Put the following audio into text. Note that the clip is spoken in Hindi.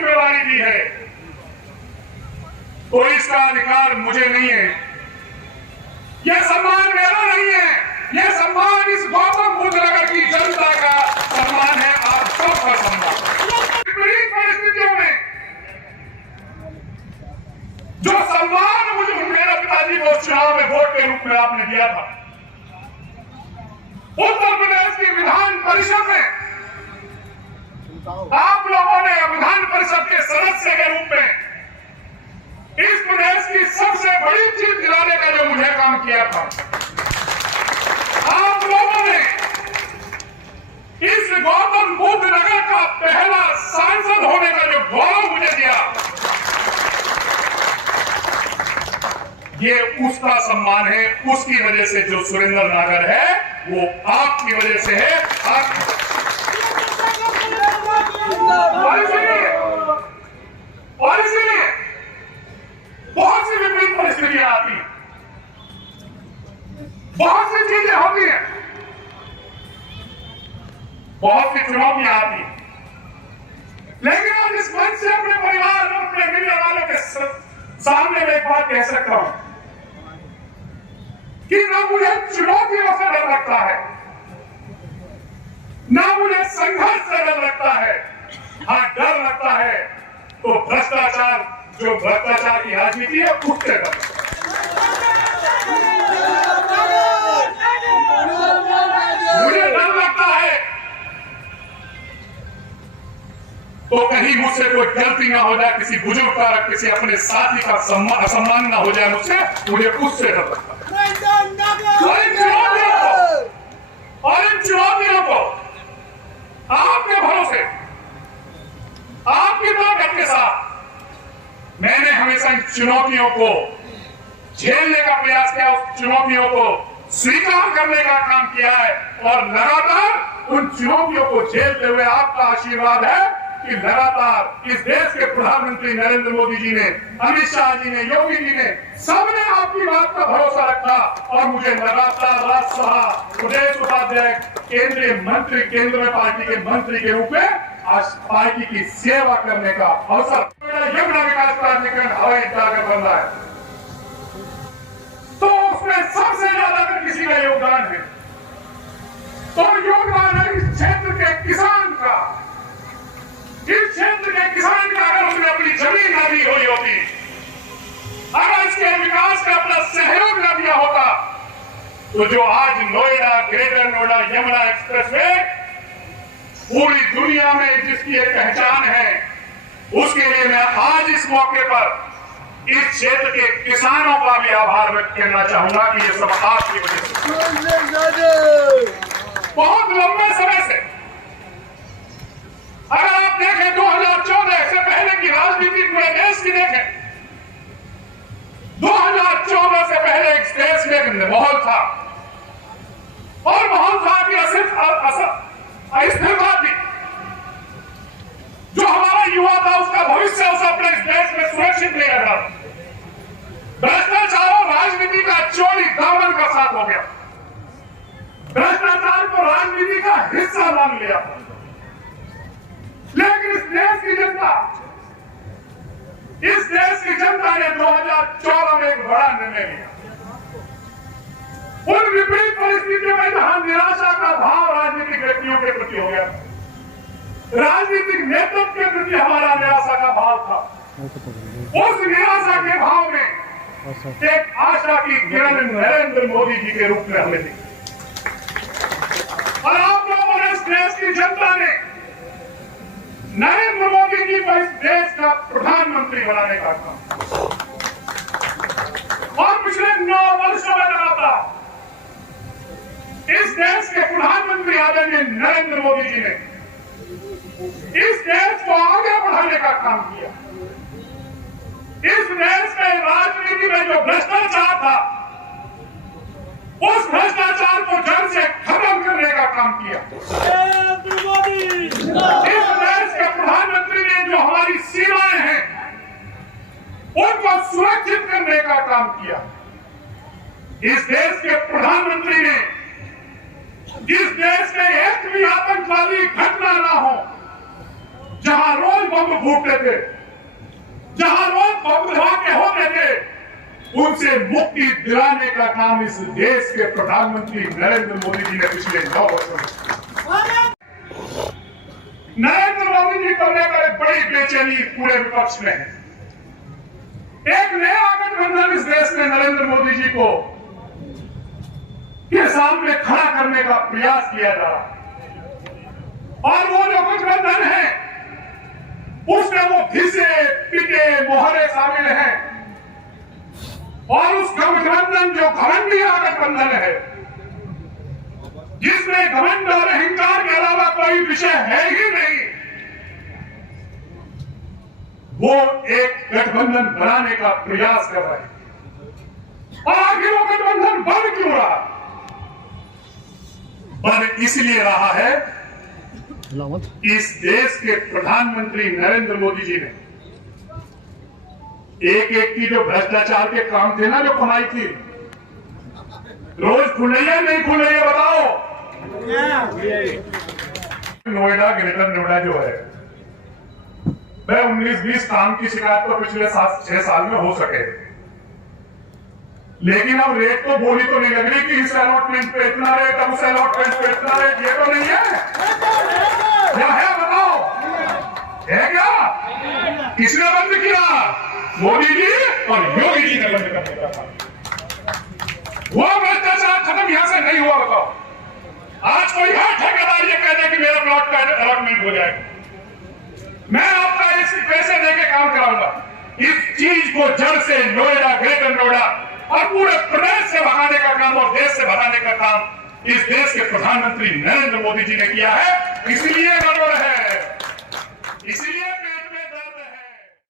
जिम्मेवारी दी है, तो इसका अधिकार मुझे नहीं है। यह सम्मान मेरा नहीं है, यह सम्मान इस गौतम बुद्ध नगर की जनता का सम्मान है, आप सबका सम्मान। विपरीत परिस्थितियों में जो सम्मान मुझे मेरे पिताजी को चुनाव में वोट के रूप में आपने दिया था, उत्तर प्रदेश की विधान परिषद में आप लोगों ने विधान परिषद के सदस्य के रूप में इस प्रदेश की सबसे बड़ी चीज दिलाने का जो मुझे काम किया था, आप लोगों ने इस गौतम बुद्ध नगर का पहला सांसद होने का जो गौरव मुझे दिया, ये उसका सम्मान है। उसकी वजह से जो सुरेंद्र नागर है वो आपकी वजह से है। और इसलिए बहुत सी विपरीत परिस्थितियां आती हैं, बहुत सी चीजें होती हैं, बहुत सी चुनौतियां आती हैं, लेकिन आज इस मंच से अपने परिवार और अपने मीडिया वालों के सामने में एक बात कह सकता हूं कि ना मुझे चुनौतियों से डर लगता है, ना मुझे संघर्ष से डर लगता है। हाँ, डर लगता है तो भ्रष्टाचार, जो भ्रष्टाचार की राजनीति है, उससे डर मुझे डर लगता है तो कहीं मुझसे कोई गलती ना हो जाए, किसी बुजुर्ग का, किसी अपने साथी का असम्मान ना हो जाए मुझसे, मुझे उससे डर लगता है। और इन चुनौतियों को आपके भरोसे, आपकी ताकत के साथ मैंने हमेशा इन चुनौतियों को झेलने का प्रयास किया, उस चुनौतियों को स्वीकार करने का काम किया है। और लगातार उन चुनौतियों को झेलते हुए आपका आशीर्वाद है कि लगातार इस देश के प्रधानमंत्री नरेंद्र मोदी जी ने, अमित शाह जी ने, योगी जी ने, सबने आपकी बात का भरोसा रखा और मुझे लगातार राज्यसभा प्रदेश उपाध्यक्ष, केंद्रीय मंत्री, केंद्र में पार्टी के मंत्री के रूप में आज पार्टी की सेवा करने का अवसर। यमुना विकास प्राधिकरण हवाई अड्डा अगर बन रहा है तो उसमें सबसे ज्यादा अगर किसी का योगदान है तो योगदान है इस क्षेत्र के किसान का। इस क्षेत्र के किसान का अगर उसने अपनी जमीन ना दी हुई होती, अगर इसके विकास का अपना सहयोग न दिया होता, तो जो आज Noida, greater Noida Yamuna express way पूरी दुनिया में जिसकी एक पहचान है, उसके लिए मैं आज इस मौके पर इस क्षेत्र के किसानों का भी आभार व्यक्त करना चाहूंगा कि ये सब आपकी वजह से। बहुत लंबे समय से अगर आप देखें 2014 से पहले की राजनीति पूरे देश की देखें, 2014 से पहले इस देश में एक माहौल था और माहौल था कि अस्थिरता थी। जो हमारा युवा था उसका भविष्य उसे अपने इस देश में सुरक्षित नहीं रह रहा। भ्रष्टाचार और राजनीति का चोरी दामन का साथ हो गया, भ्रष्टाचार को राजनीति का हिस्सा मान लिया। लेकिन इस देश की जनता ने 2014 में एक बड़ा निर्णय लिया। उन विपरीत परिस्थितियों में जहां निराशा का भाव राजनीतिक व्यक्तियों के प्रति हो गया, राजनीतिक नेतृत्व के प्रति हमारा निराशा का भाव था, उस निराशा के भाव में एक आशा की किरण नरेंद्र मोदी जी के रूप में हमें दी। और आप लोगों ने, इस देश की जनता ने नरेंद्र मोदी जी को इस देश का प्रधानमंत्री बनाने का काम, और पिछले 9 वर्षों में लगातार इस देश के प्रधानमंत्री आदरणीय नरेंद्र मोदी जी ने इस देश को आगे बढ़ाने का काम किया। इस देश के राजनीति में जो भ्रष्टाचार था, उस भ्रष्टाचार को जड़ से खत्म करने का काम किया। इस देश के प्रधानमंत्री ने जो हमारी सीमाएं हैं उनको सुरक्षित करने का काम किया। इस देश के प्रधानमंत्री ने जिस देश में एक भी आतंकवादी घटना ना हो जहां रोज बम फूटते थे, जहां रोज बम धमाके होते थे, उनसे मुक्ति दिलाने का काम इस देश के प्रधानमंत्री नरेंद्र मोदी जी ने पिछले 9 वर्षों में। नरेंद्र मोदी जी को लेकर एक बड़ी बेचैनी पूरे विपक्ष में है। एक नया गठबंधन इस देश में नरेंद्र मोदी जी को के सामने खड़ा करने का प्रयास किया जा रहा है। और वो जो गठबंधन है उसमें वो घिसे पिटे मोहरे शामिल हैं। और उस गठबंधन जो घमंडिया गठबंधन है, जिसमें घमंड और अहंकार के अलावा कोई विषय है ही नहीं, वो एक गठबंधन बनाने का प्रयास कर रहे हैं। और आखिर वो गठबंधन बन क्यों रहा? बन इसलिए रहा है, इस देश के प्रधानमंत्री नरेंद्र मोदी जी ने एक एक की जो भ्रष्टाचार के काम थे ना, जो कमाई थी, रोज खुलेगा नहीं खुलेगा बताओ। नोएडा ग्रेटर नोएडा जो है, मैं 19-20 काम की शिकायत तो पिछले 6 साल में हो सके, लेकिन अब रेट तो बोली तो नहीं लग रही कि इस अलॉटमेंट पे इतना रेट, अब उस अलॉटमेंट पे इतना रेट, ये तो नहीं है। क्या है बताओ, है क्या? किसने बंद किया? मोदी जी और योगी जी ने बंद कर दिया था। वो भ्रष्टाचार खत्म यहां से नहीं हुआ बताओ। आज कोई है ठेकेदार ये कहते कि मेरा प्लॉट का अलॉटमेंट हो जाएगा, मैं आपका इस पैसे देके काम कराऊंगा। इस चीज को जड़ से नोएडा, ग्रेटर नोएडा और पूरे प्रदेश से भगाने का काम और देश से भगाने का काम इस देश के प्रधानमंत्री नरेंद्र मोदी जी ने किया है। इसलिए गड़बड़ है।